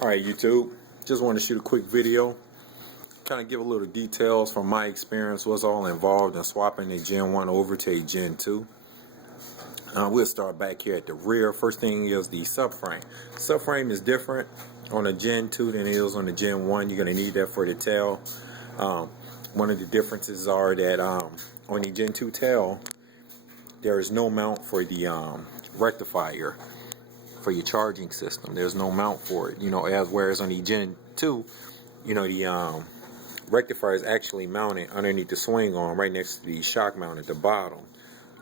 Alright YouTube, just want to shoot a quick video, kind of give a little details from my experience, what's all involved in swapping a Gen 1 over to a Gen 2. We'll start back here at the rear. First thing is the subframe. Subframe is different on a Gen 2 than it is on the Gen 1. You're going to need that for the tail. One of the differences are that on the Gen 2 tail, there is no mount for the rectifier for your charging system. There's no mount for it, whereas on the Gen 2, the rectifier is actually mounted underneath the swing arm right next to the shock mount at the bottom.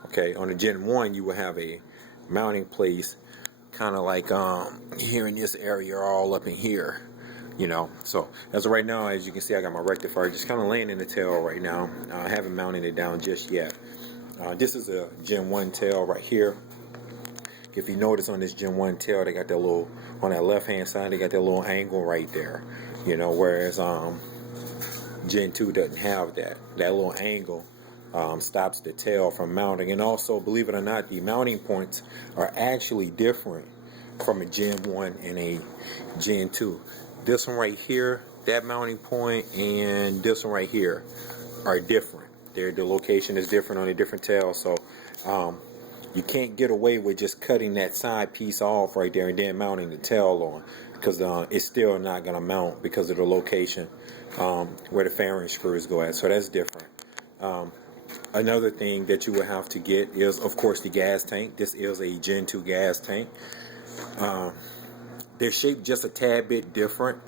Okay, on the Gen 1 you will have a mounting place kind of like here in this area, all up in here, so as of right now, as you can see, I got my rectifier just kind of laying in the tail right now. I haven't mounted it down just yet. This is a Gen 1 tail right here. If you notice on this Gen 1 tail, they got that little, on that left hand side, they got that little angle right there, whereas Gen 2 doesn't have that. That little angle stops the tail from mounting. And also, believe it or not, the mounting points are actually different from a Gen 1 and a Gen 2. This one right here, that mounting point, and this one right here are different. The location is different on a different tail, so you can't get away with just cutting that side piece off right there and then mounting the tail on, because it's still not going to mount because of the location where the fairing screws go at. So that's different. Another thing that you will have to get is, of course, the gas tank. This is a Gen 2 gas tank. They're shaped just a tad bit different.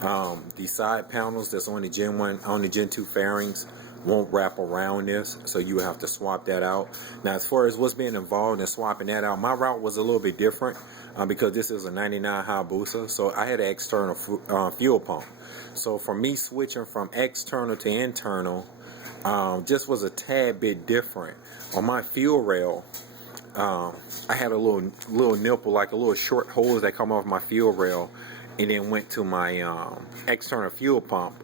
The side panels that's on the Gen 1, on the Gen 2 fairings, won't wrap around this, so you have to swap that out. Now, as far as what's being involved in swapping that out, my route was a little bit different because this is a 99 Hayabusa, so I had an external fuel pump. So for me, switching from external to internal just was a tad bit different. On my fuel rail, I had a little nipple, like a little short hose that come off my fuel rail, and then went to my external fuel pump.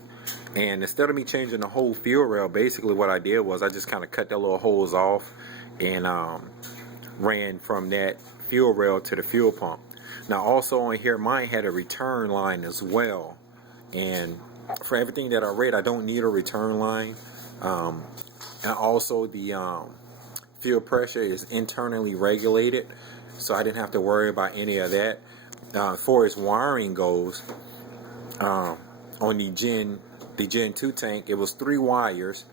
And instead of me changing the whole fuel rail, basically what I did was I just kind of cut that little hose off and ran from that fuel rail to the fuel pump. Now also on here, mine had a return line as well. And for everything that I read, I don't need a return line. And also the fuel pressure is internally regulated, so I didn't have to worry about any of that. As far as wiring goes, on the Gen 2 tank, it was 3 wires,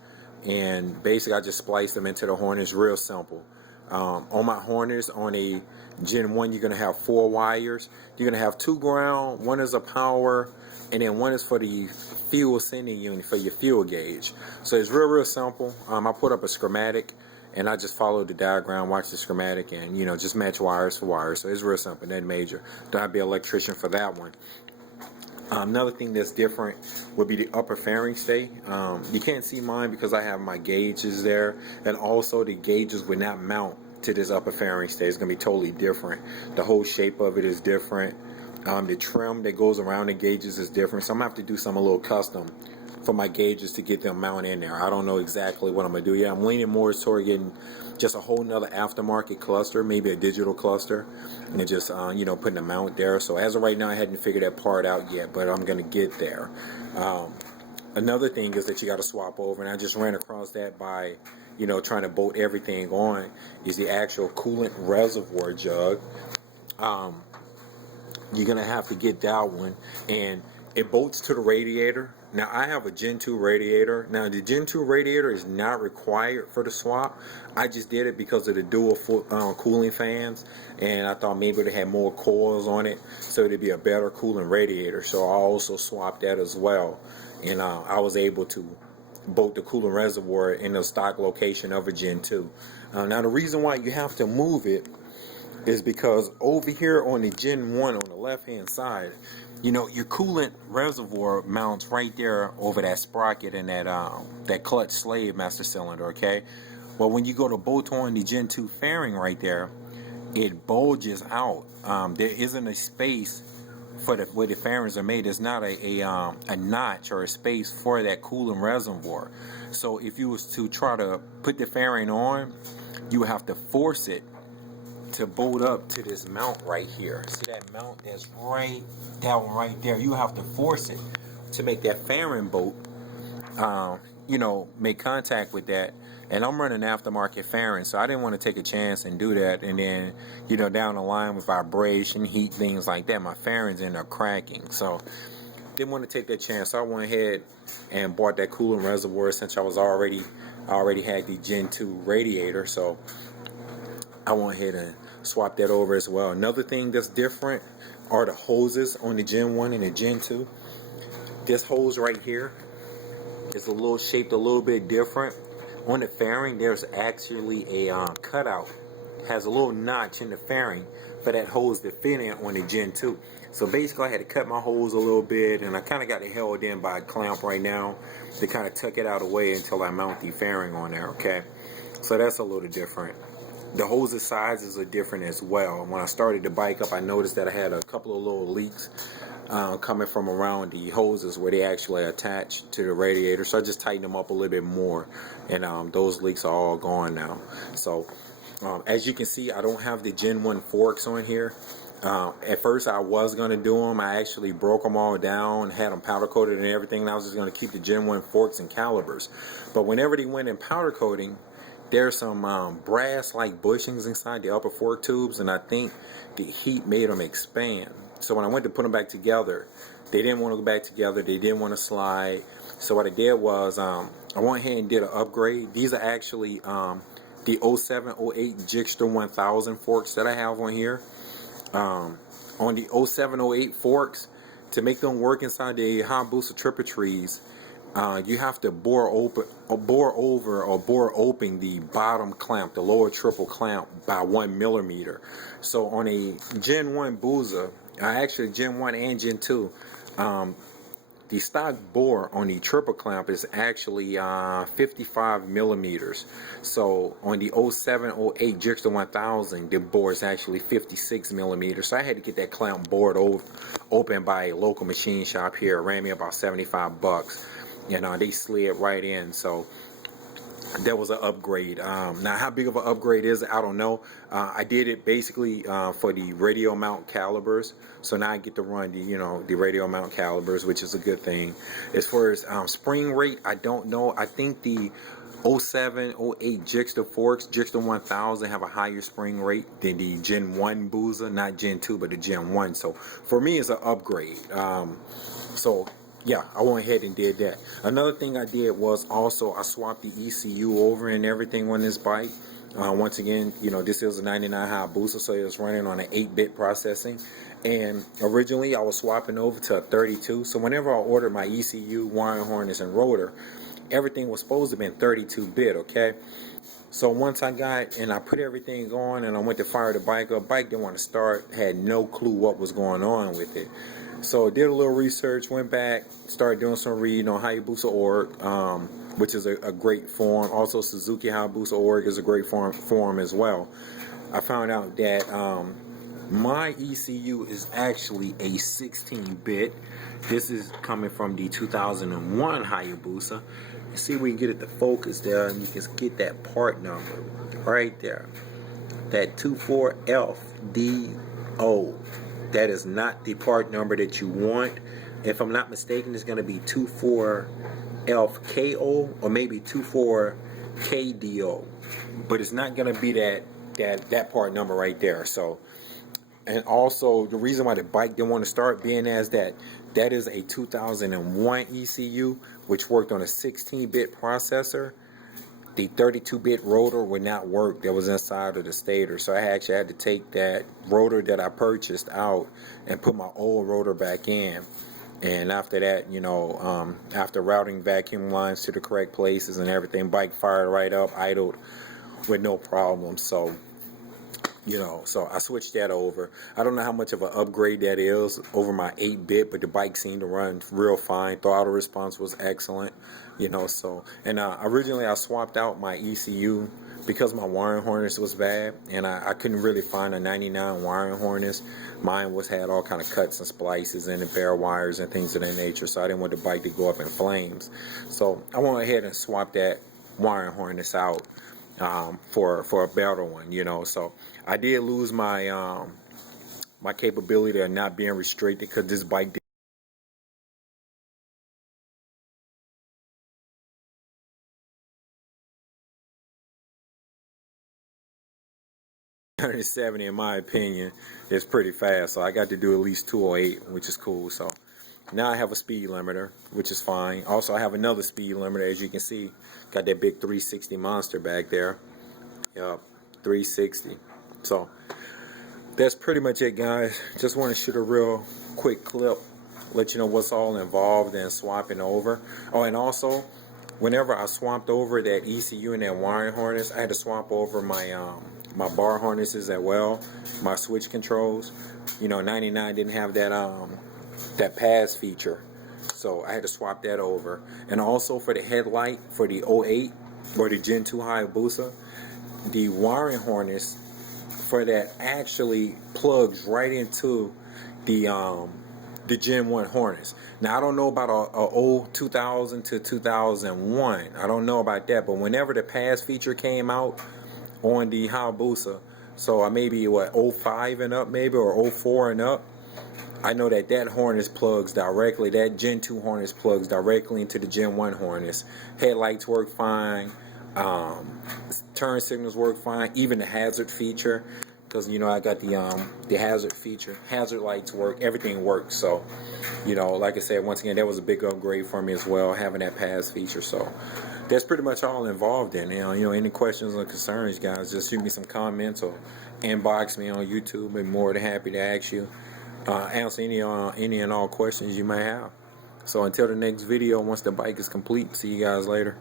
and basically I just spliced them into the harness, real simple. On my harness, on a Gen 1, you're going to have 4 wires. You're going to have 2 ground, 1 is a power, and then 1 is for the fuel sending unit for your fuel gauge. So it's real simple. I put up a schematic, and I just followed the diagram, watched the schematic, and just match wires for wires. So it's real simple, nothing major. Don't have to be an electrician for that one. Another thing that's different would be the upper fairing stay. You can't see mine because I have my gauges there, and also the gauges would not mount to this upper fairing stay. It's going to be totally different. The whole shape of it is different. The trim that goes around the gauges is different, so I'm going to have to do something a little custom for my gauges to get them mounted in there. I don't know exactly what I'm going to do yet. I'm leaning more toward getting just a whole nother aftermarket cluster, maybe a digital cluster, and just putting a mount there. So as of right now, I hadn't figured that part out yet, but I'm going to get there. Another thing is that you got to swap over, and I just ran across that by trying to bolt everything on, is the actual coolant reservoir jug. You're going to have to get that one, and it bolts to the radiator. Now, I have a Gen 2 radiator. Now, the Gen 2 radiator is not required for the swap. I just did it because of the dual cooling fans, and I thought maybe they had more coils on it, so it'd be a better cooling radiator. So I also swapped that as well, and I was able to bolt the cooling reservoir in the stock location of a Gen 2. Now, the reason why you have to move it is because over here on the Gen 1 on the left hand side, your coolant reservoir mounts right there over that sprocket and that clutch slave master cylinder, okay? Well, when you go to bolt on the Gen 2 fairing right there, it bulges out. There isn't a space for where the fairings are made. There's not a notch or a space for that coolant reservoir. So if you was to try to put the fairing on, you would have to force it to bolt up to this mount right here. See that mount that's right, that one right there. You have to force it to make that fairing bolt, you know, make contact with that. And I'm running aftermarket fairing, so I didn't want to take a chance and do that. And then, you know, down the line with vibration, heat, things like that, my fairings end up cracking. So didn't want to take that chance. So I went ahead and bought that coolant reservoir since I already had the Gen 2 radiator. So I went ahead and swapped that over as well. Another thing that's different are the hoses on the Gen 1 and the Gen 2. This hose right here is shaped a little bit different. On the fairing, there's actually a cutout. It has a little notch in the fairing for that hose to fit in on the Gen 2. So basically, I had to cut my hose a little bit, and I kind of got it held in by a clamp right now to kind of tuck it out of the way until I mount the fairing on there, okay? So that's a little different. The hoses sizes are different as well. When I started the bike up, I noticed that I had a couple of little leaks coming from around the hoses where they actually attach to the radiator. So I just tightened them up a little bit more, and those leaks are all gone now. So as you can see, I don't have the Gen 1 forks on here. At first I was going to do them. I actually broke them all down, had them powder coated and everything, and I was just going to keep the Gen 1 forks and calibers. But whenever they went in powder coating, there's some brass like bushings inside the upper fork tubes, and I think the heat made them expand. So when I went to put them back together, they didn't want to go back together. They didn't want to slide. So what I did was I went ahead and did an upgrade. These are actually the 07, 08 Gixxter 1000 forks that I have on here. On the 07, 08 forks, to make them work inside the Hayabusa triple trees, you have to bore open the bottom clamp, the lower triple clamp, by 1 millimeter. So on a Gen 1 Busa, actually Gen 1 and Gen 2, the stock bore on the triple clamp is actually 55 millimeters. So on the 07, 08 Gixxter 1000, the bore is actually 56 millimeters. So I had to get that clamp bored open by a local machine shop here. It ran me about 75 bucks. You know, they slid right in. So that was an upgrade. Now, how big of an upgrade is it? I don't know. I did it basically for the radio mount calibers. So now I get to run the radio mount calibers, which is a good thing. As far as spring rate, I don't know. I think the 07, 08 Gixxter forks, Gixxter 1000 have a higher spring rate than the Gen 1 Busa, not Gen 2, but the Gen 1. So for me, it's an upgrade. So yeah, I went ahead and did that. Another thing I did was also I swapped the ECU over and everything on this bike. Once again, this is a 99 Hayabusa, so it was running on an 8-bit processing. And originally I was swapping over to a 32. So whenever I ordered my ECU, wiring harness, and rotor, everything was supposed to have been 32-bit, okay? So once I got and I put everything on and I went to fire the bike up, bike didn't want to start, had no clue what was going on with it. So did a little research, went back, started doing some reading on Hayabusa.org, which is a great forum. Also Suzuki Hayabusa.org is a great forum as well. I found out that my ECU is actually a 16-bit. This is coming from the 2001 Hayabusa. You see, we can get it to focus there, and you can get that part number right there. That 24FDO. That is not the part number that you want. If I'm not mistaken, it's going to be 24FKO or maybe 24KDO. But it's not going to be that part number right there. So, and also the reason why the bike didn't want to start being as that is a 2001 ECU, which worked on a 16-bit processor. The 32-bit rotor would not work that was inside of the stator. So I actually had to take that rotor that I purchased out and put my old rotor back in. And after that, after routing vacuum lines to the correct places and everything, bike fired right up, idled with no problem. So, so I switched that over. I don't know how much of an upgrade that is over my 8-bit, but the bike seemed to run real fine. Throttle response was excellent, so. And originally I swapped out my ECU because my wiring harness was bad, and I couldn't really find a 99 wiring harness. Mine had all kind of cuts and splices and the bare wires and things of that nature, so I didn't want the bike to go up in flames. So I went ahead and swapped that wiring harness out. for a better one, you know. So I did lose my my capability of not being restricted because this bike did 170 in my opinion is pretty fast. So I got to do at least 208, which is cool. So now I have a speed limiter, which is fine. Also, I have another speed limiter, as you can see. Got that big 360 monster back there. Yep, 360. So that's pretty much it, guys. Just want to shoot a real quick clip, let you know what's all involved in swapping over. Oh, and also, whenever I swapped over that ECU and that wiring harness, I had to swap over my bar harnesses as well, my switch controls. You know, 99 didn't have that pass feature, so I had to swap that over. And also for the headlight for the '08 or the Gen 2 Hayabusa, the wiring harness for that actually plugs right into the Gen 1 harness. Now I don't know about a old 2000 to 2001. I don't know about that, but whenever the pass feature came out on the Hayabusa, so I maybe what, '05 and up maybe, or '04 and up, I know that harness plugs directly, that Gen 2 harness plugs directly into the Gen 1 harness. Headlights work fine, turn signals work fine, even the hazard feature, because you know I got the hazard feature, hazard lights work, everything works. So you know, like I said, once again, that was a big upgrade for me as well, having that pass feature. So that's pretty much all involved in. You know, any questions or concerns, guys, just shoot me some comments or inbox me on YouTube. I'm more than happy to answer any and all questions you may have. So until the next video, once the bike is complete, see you guys later.